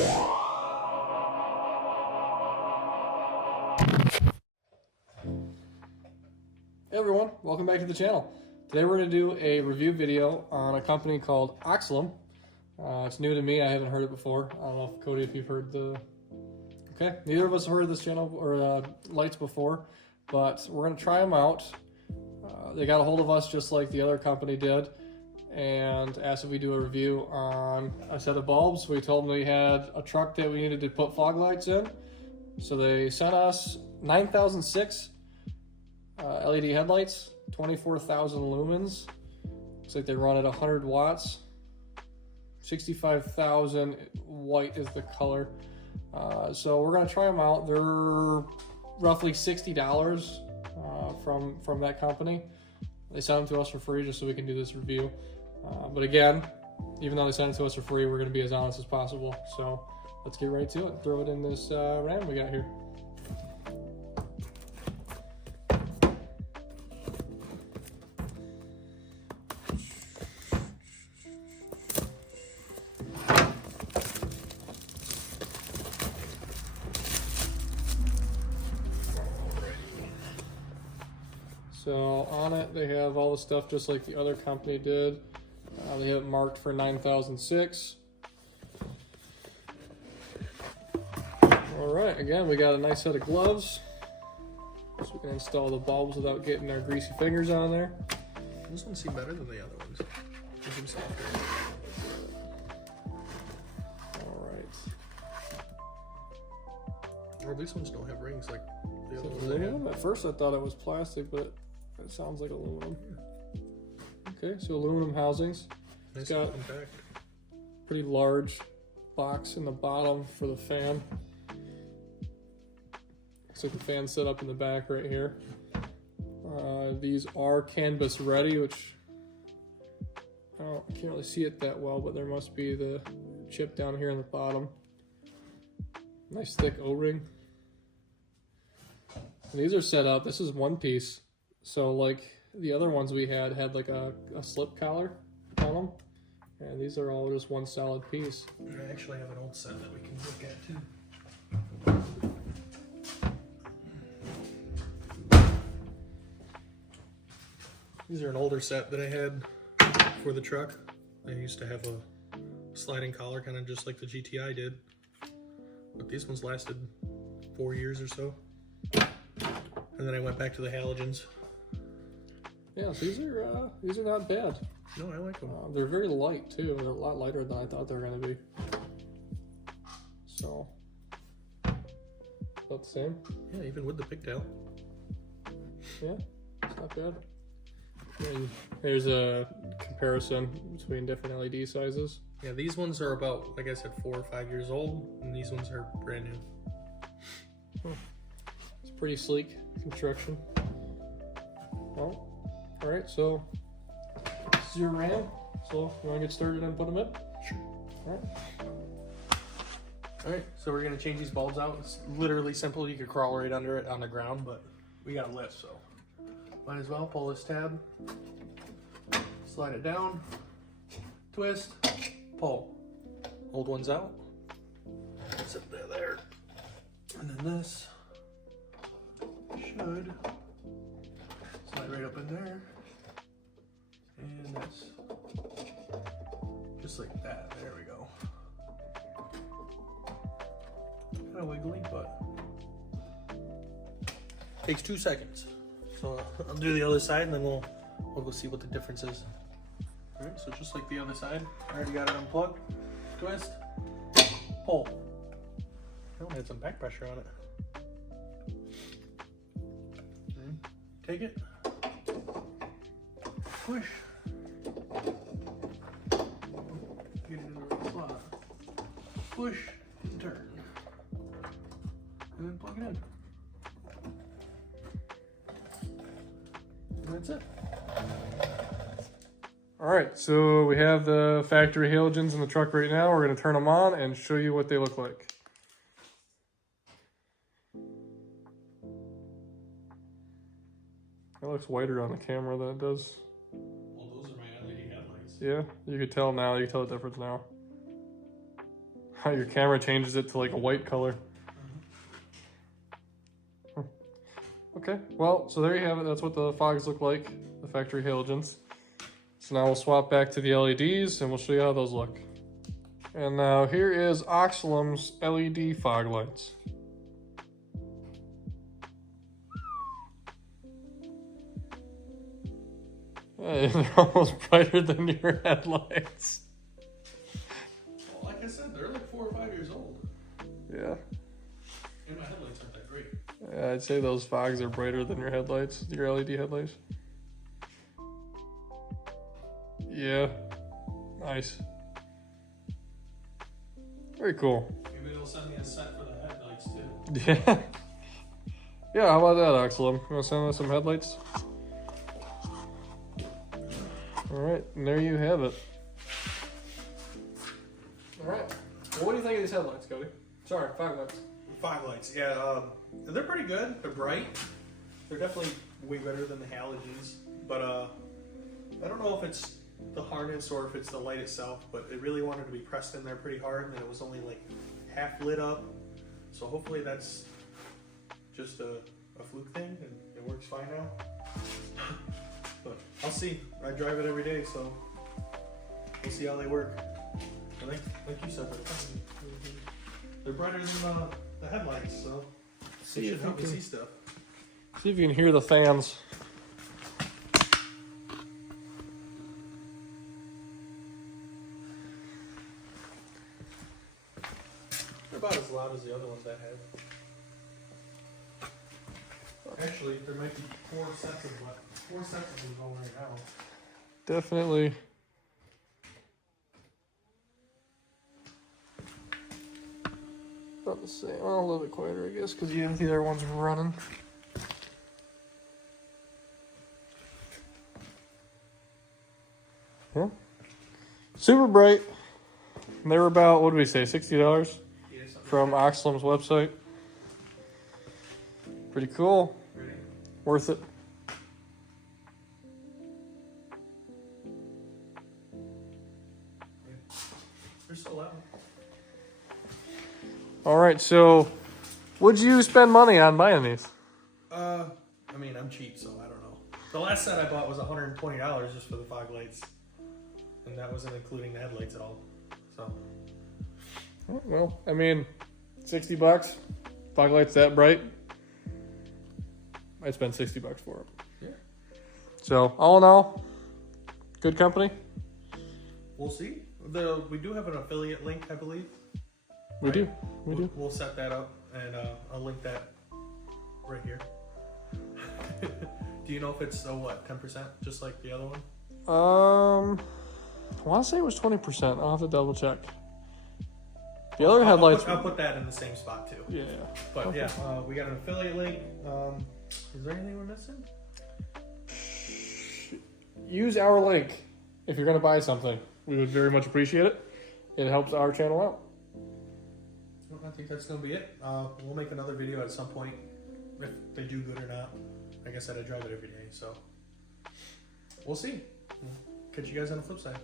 Hey everyone, welcome back to the channel. Today we're going to do a review video on a company called OXILAM. It's new to me, I haven't heard it before. I don't know if Cody, if you've heard the... Okay, neither of us have heard of this channel or lights before, but we're going to try them out. They got a hold of us just like the other company did and asked if we do a review on a set of bulbs. We told them we had a truck that we needed to put fog lights in. So they sent us 9006 LED headlights, 24,000 lumens. Looks like they run at 100 watts. 65,000 white is the color. So we're gonna try them out. They're roughly $60 from that company. They sent them to us for free just so we can do this review. But again, even though they sent it to us for free, we're gonna be as honest as possible. So let's get right to it. Throw it in this RAM we got here. So on it, they have all the stuff just like the other company did. They have it marked for 9006. All right, again, we got a nice set of gloves. So we can install the bulbs without getting our greasy fingers on there. This one seems better than the other ones. They seem softer. All right. Or these ones don't have rings like the other ones. Aluminum? At first I thought it was plastic, but it sounds like aluminum. Okay, so aluminum housings. Nice It's got compact. pretty large box in the bottom for the fan. Looks like the fan's set up in the back right here. These are canvas ready, which I can't really see it that well, but there must be the chip down here in the bottom. Nice thick O-ring. And these are set up, this is one piece. So like the other ones we had like a slip collar on them. And these are all just one solid piece. I actually have an old set that we can look at too. These are an older set that I had for the truck. I used to have a sliding collar, kind of just like the GTI did. But these ones lasted 4 years or so. And then I went back to the halogens. Yeah, so these are not bad. No, I like them. They're very light too. They're a lot lighter than I thought they were going to be. So, about the same. Yeah, even with the pigtail. Yeah, it's not bad. And here's a comparison between different LED sizes. Yeah, these ones are about, like I said, 4 or 5 years old, and these ones are brand new. It's pretty sleek construction. Well, all right, so this is your RAM. So you want to get started and put them in? Sure. All right. All right, so we're gonna change these bulbs out. It's literally simple. You could crawl right under it on the ground, but we got a lift, so might as well pull this tab, slide it down, twist, pull. Old one's out. Sit there. And then this should slide right up in there. And that's just like that. There we go. Kind of wiggly, but takes 2 seconds. So I'll do the other side and then we'll go see what the difference is. All right, so just like the other side, I already got it unplugged. Twist, pull. Oh, it had some back pressure on it. And take it, push, get it in the right spot, push, and turn, and then plug it in. And that's it. All right, so we have the factory halogens in the truck right now. We're going to turn them on and show you what they look like. It looks whiter on the camera than it does. Well, those are my LED headlights. Yeah, you could tell now. You can tell the difference now. How your camera changes it to like a white color. Okay, well, so there you have it. That's what the fogs look like, the factory halogens. So now we'll swap back to the LEDs and we'll show you how those look. And now here is OXILAM's LED fog lights. Hey, they're almost brighter than your headlights. Well, like I said, they're like 4 or 5 years old. Yeah. And my headlights aren't that great. Yeah, I'd say those fogs are brighter than your headlights, your LED headlights. Yeah. Nice. Very cool. Maybe they'll send me a set for the headlights too. Yeah. Yeah, how about that, Oxillam? You want to send us some headlights? Alright, and there you have it. Alright. Well, what do you think of these headlights, Cody? Sorry, fog lights. Fog lights, yeah. They're pretty good. They're bright. They're definitely way better than the halogens. But I don't know if it's the harness or if it's the light itself, but it really wanted to be pressed in there pretty hard, and it was only like half lit up. So hopefully that's just a fluke thing and it works fine now. But I'll see. I drive it every day, so we'll see how they work. I think, like you said, they're brighter than the headlights, so they should help me see stuff. See if you can hear the fans. They're about as loud as the other ones I had. Actually, there might be 4 sets of them going right now. Definitely. About the same. Well, a little bit quieter, I guess, because yeah, the other one's running. Yeah. Super bright. They were about, what did we say, $60 from Oxilam's website. Pretty cool. Ready? Worth it. They're so loud. All right, so what'd you spend money on buying these? I mean, I'm cheap, so I don't know. The last set I bought was $120 just for the fog lights. And that wasn't including the headlights at all. So. Well, I mean, $60. Fog lights that bright. I'd spend $60 for them. Yeah. So, all in all, good company. We'll see. We do have an affiliate link, I believe. We do. We'll set that up, and I'll link that right here. Do you know if it's 10%, just like the other one? I want to say it was 20%. I'll have to double check. The other headlights. I'll put that in the same spot too. Yeah. But okay. yeah, we got an affiliate link. Is there anything we're missing? Use our link if you're going to buy something. We would very much appreciate it. It helps our channel out. Well, I think that's going to be it. We'll make another video at some point if they do good or not. Like I said, I drive it every day, so we'll see. Catch you guys on the flip side.